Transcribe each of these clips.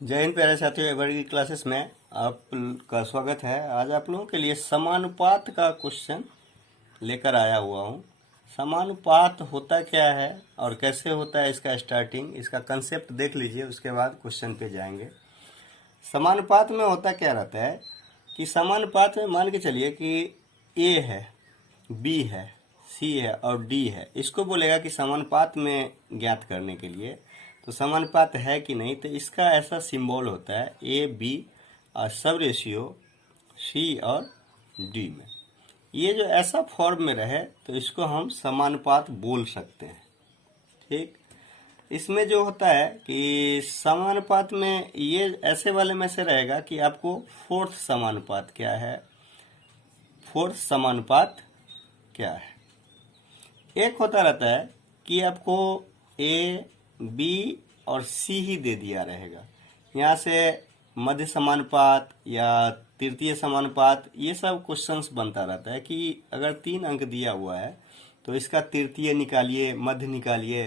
जय हिंद प्यारे साथियों, एवरी की क्लासेस में आपका स्वागत है। आज आप लोगों के लिए समानुपात का क्वेश्चन लेकर आया हुआ हूँ। समानुपात होता क्या है और कैसे होता है, इसका स्टार्टिंग, इसका कंसेप्ट देख लीजिए, उसके बाद क्वेश्चन पे जाएंगे। समानुपात में होता क्या रहता है कि समानुपात में मान के चलिए कि ए है, बी है, सी है और डी है। इसको बोलेगा कि समानुपात में ज्ञात करने के लिए तो समानुपात है कि नहीं, तो इसका ऐसा सिंबल होता है ए बी और सब रेशियो सी और डी में। ये जो ऐसा फॉर्म में रहे तो इसको हम समानुपात बोल सकते हैं। ठीक, इसमें जो होता है कि समानुपात में ये ऐसे वाले में से रहेगा कि आपको फोर्थ समानुपात क्या है, फोर्थ समानुपात क्या है। एक होता रहता है कि आपको ए बी और सी ही दे दिया रहेगा, यहाँ से मध्य समानुपात या तृतीय समानुपात ये सब क्वेश्चंस बनता रहता है कि अगर 3 अंक दिया हुआ है तो इसका तृतीय निकालिए, मध्य निकालिए।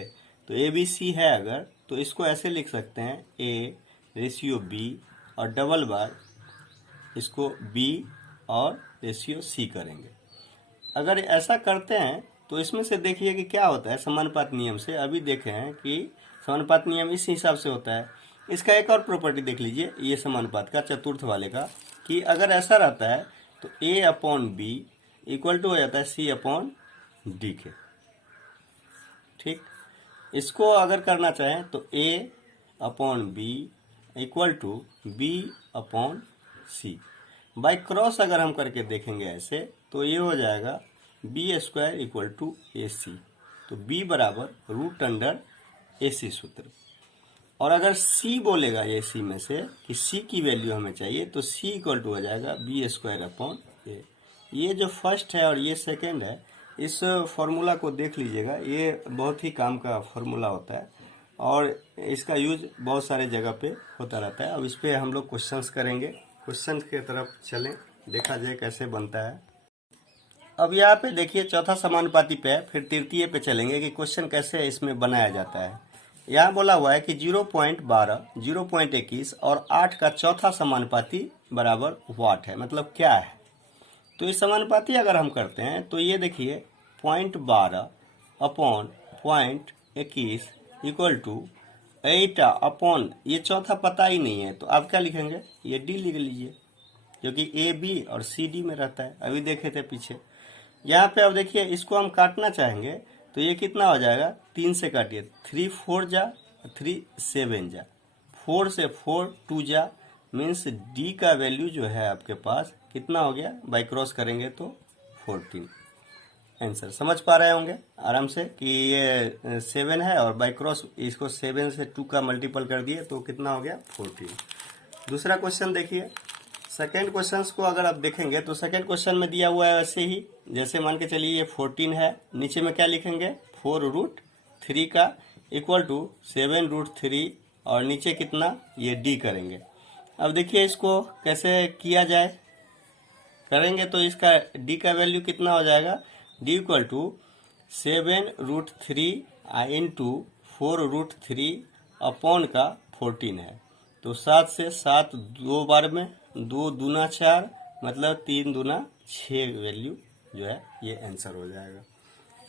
तो ए बी सी है अगर, तो इसको ऐसे लिख सकते हैं ए रेशियो बी और डबल बार इसको बी और रेशियो सी करेंगे। अगर ऐसा करते हैं तो इसमें से देखिए कि क्या होता है समानुपात नियम से। अभी देखे हैं कि समानुपात नियम इस हिसाब से होता है। इसका एक और प्रॉपर्टी देख लीजिए, ये समानुपात का चतुर्थ वाले का, कि अगर ऐसा रहता है तो A upon B equal to हो जाता है सी अपॉन डी के। ठीक, इसको अगर करना चाहें तो A upon B equal to B upon C. By cross अगर हम करके देखेंगे ऐसे तो ये हो जाएगा B square equal to A C. तो बी बराबर रूट अंडर ए सी सूत्र। और अगर सी बोलेगा ये सी में से कि सी की वैल्यू हमें चाहिए तो सी इक्वल टू हो जाएगा बी स्क्वायर अपॉन ए। ये जो फर्स्ट है और ये सेकेंड है, इस फॉर्मूला को देख लीजिएगा, ये बहुत ही काम का फॉर्मूला होता है और इसका यूज बहुत सारे जगह पे होता रहता है। अब इस पे हम लोग क्वेश्चंस करेंगे। क्वेश्चन के तरफ चलें, देखा जाए कैसे बनता है। अब यहाँ पे देखिए चौथा समानुपाती पे, फिर तृतीय पे चलेंगे कि क्वेश्चन कैसे इसमें बनाया जाता है। यहाँ बोला हुआ है कि 0.12, 0.21 और 8 का चौथा समानुपाती बराबर वाट है। मतलब क्या है, तो ये समानुपाती अगर हम करते हैं तो ये देखिए 0.12 अपॉन 0.21 इक्वल टू 8 अपॉन, ये चौथा पता ही नहीं है तो आप क्या लिखेंगे, ये डी लिख लीजिए, क्योंकि ए बी और सी डी में रहता है। अभी देखे थे पीछे। यहाँ पे अब देखिए इसको हम काटना चाहेंगे तो ये कितना हो जाएगा, 3 से काटिए, 3 4 जा, 3 7 जा, 4 से 4 2 जा, मीन्स डी का वैल्यू जो है आपके पास कितना हो गया, बाई क्रॉस करेंगे तो 14। आंसर समझ पा रहे होंगे आराम से कि ये 7 है और बाई क्रॉस इसको 7 से 2 का मल्टीपल कर दिए तो कितना हो गया, 14। दूसरा क्वेश्चन देखिए। सेकेंड क्वेश्चन को अगर आप देखेंगे तो सेकेंड क्वेश्चन में दिया हुआ है वैसे ही, जैसे मान के चलिए ये 14 है, नीचे में क्या लिखेंगे 4√3 का इक्वल टू 7√3 और नीचे कितना, ये डी करेंगे। अब देखिए इसको कैसे किया जाए, करेंगे तो इसका डी का वैल्यू कितना हो जाएगा, D equal to 7√3 into 4√3 upon का 14 है। तो 7 से 7 दो बार में, 2 दूना 4, मतलब 3 दूना 6 वैल्यू जो है ये आंसर हो जाएगा।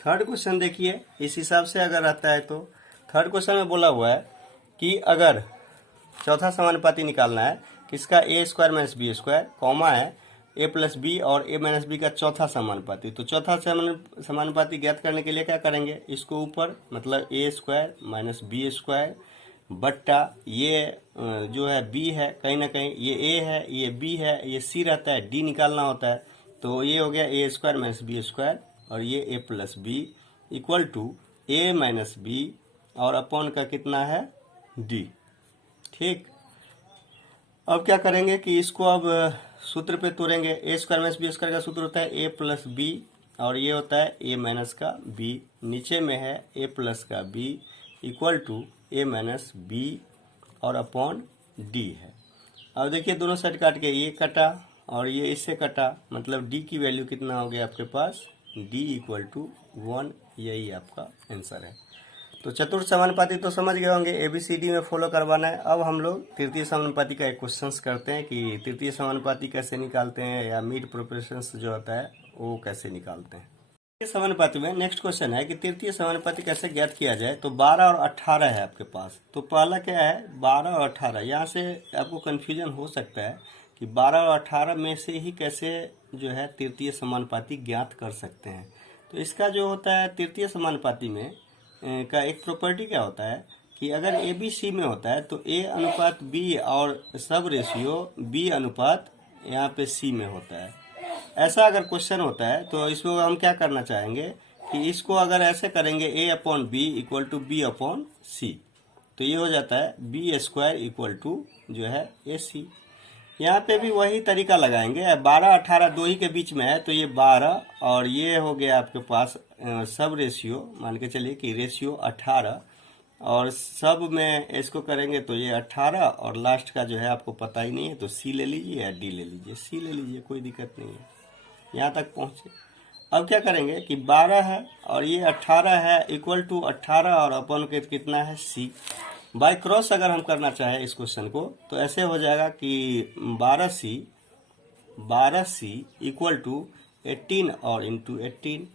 थर्ड क्वेश्चन देखिए, इस हिसाब से अगर रहता है तो थर्ड क्वेश्चन में बोला हुआ है कि अगर चौथा समानुपाती निकालना है किसका, A square minus B square, comma है ए प्लस बी और ए माइनस बी का चौथा समानुपाती। तो चौथा समानुपाती ज्ञात करने के लिए क्या करेंगे, इसको ऊपर मतलब ए स्क्वायर माइनस बी स्क्वायर बट्टा ये जो है बी है, कहीं ना कहीं ये ए है, ये बी है, ये सी रहता है, डी निकालना होता है। तो ये हो गया A square minus B square और ये A plus B equal to A minus B और अपॉन का कितना है, डी। ठीक, अब क्या करेंगे कि इसको अब सूत्र पे तोड़ेंगे। ए स्क्वायर माइनस बी स्क्वायर का सूत्र होता है ए प्लस बी और ये होता है ए माइनस का बी, नीचे में है ए प्लस का B equal to A minus B और अपॉन डी है। अब देखिए दोनों साइड काट के ये कटा और ये इससे कटा, मतलब डी की वैल्यू कितना हो गया आपके पास, डी इक्वल टू 1, यही आपका आंसर है। तो चतुर्थ समानुपाती तो समझ गए होंगे, ABCD में फॉलो करवाना है। अब हम लोग तृतीय समानुपाती का एक क्वेश्चंस करते हैं कि तृतीय समानुपाती कैसे निकालते हैं, या मीड प्रोपोर्शंस जो होता है वो कैसे निकालते हैं। तृतीय समानुपाती में नेक्स्ट क्वेश्चन है कि तृतीय समानुपाती कैसे ज्ञात किया जाए। तो 12 और 18 है आपके पास। तो पहला क्या है, 12 और 18। यहाँ से आपको कन्फ्यूजन हो सकता है कि 12 और 18 में से ही कैसे जो है तृतीय समानुपाती ज्ञात कर सकते हैं। तो इसका जो होता है तृतीय समानुपाती में का एक प्रॉपर्टी क्या होता है कि अगर ABC में होता है तो A अनुपात B और सब रेशियो B अनुपात यहाँ पे C में होता है। ऐसा अगर क्वेश्चन होता है तो इसको हम क्या करना चाहेंगे कि इसको अगर ऐसे करेंगे A/B इक्वल टू B/C, तो ये हो जाता है B² इक्वल टू जो है AC। यहाँ पे भी वही तरीका लगाएंगे। 12-18 दो ही के बीच में है तो ये 12 और ये हो गया आपके पास सब रेशियो, मान के चलिए कि रेशियो 18, और सब में इसको करेंगे तो ये 18, और लास्ट का जो है आपको पता ही नहीं है तो C ले लीजिए या D ले लीजिए। C ले लीजिए, कोई दिक्कत नहीं है। यहाँ तक पहुँचे। अब क्या करेंगे कि 12 है और ये 18 है, इक्वल टू 18 और अपन के कितना है C। बाय क्रॉस अगर हम करना चाहें इस क्वेश्चन को तो ऐसे हो जाएगा कि 12C इक्वल टू 18 और इंटू 18।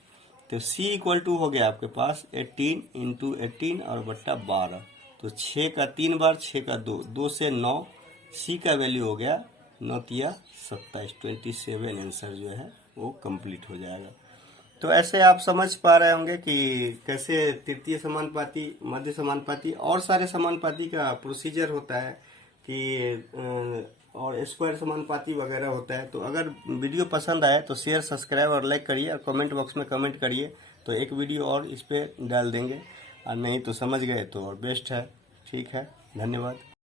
तो C इक्वल टू हो गया आपके पास 18 इंटू 18 और बट्टा 12। तो 6 का 3 बार, 6 का 2, 2 से 9। C का वैल्यू हो गया 9 27, 27 आंसर जो है वो कंप्लीट हो जाएगा। तो ऐसे आप समझ पा रहे होंगे कि कैसे तृतीय समानुपाती, मध्य समानुपाती और सारे समानुपाती का प्रोसीजर होता है कि और स्क्वायर समानुपाती वगैरह होता है। तो अगर वीडियो पसंद आए तो शेयर, सब्सक्राइब और लाइक करिए, और कमेंट बॉक्स में कमेंट करिए तो एक वीडियो और इस पर डाल देंगे, और नहीं तो समझ गए तो और बेस्ट है। ठीक है, धन्यवाद।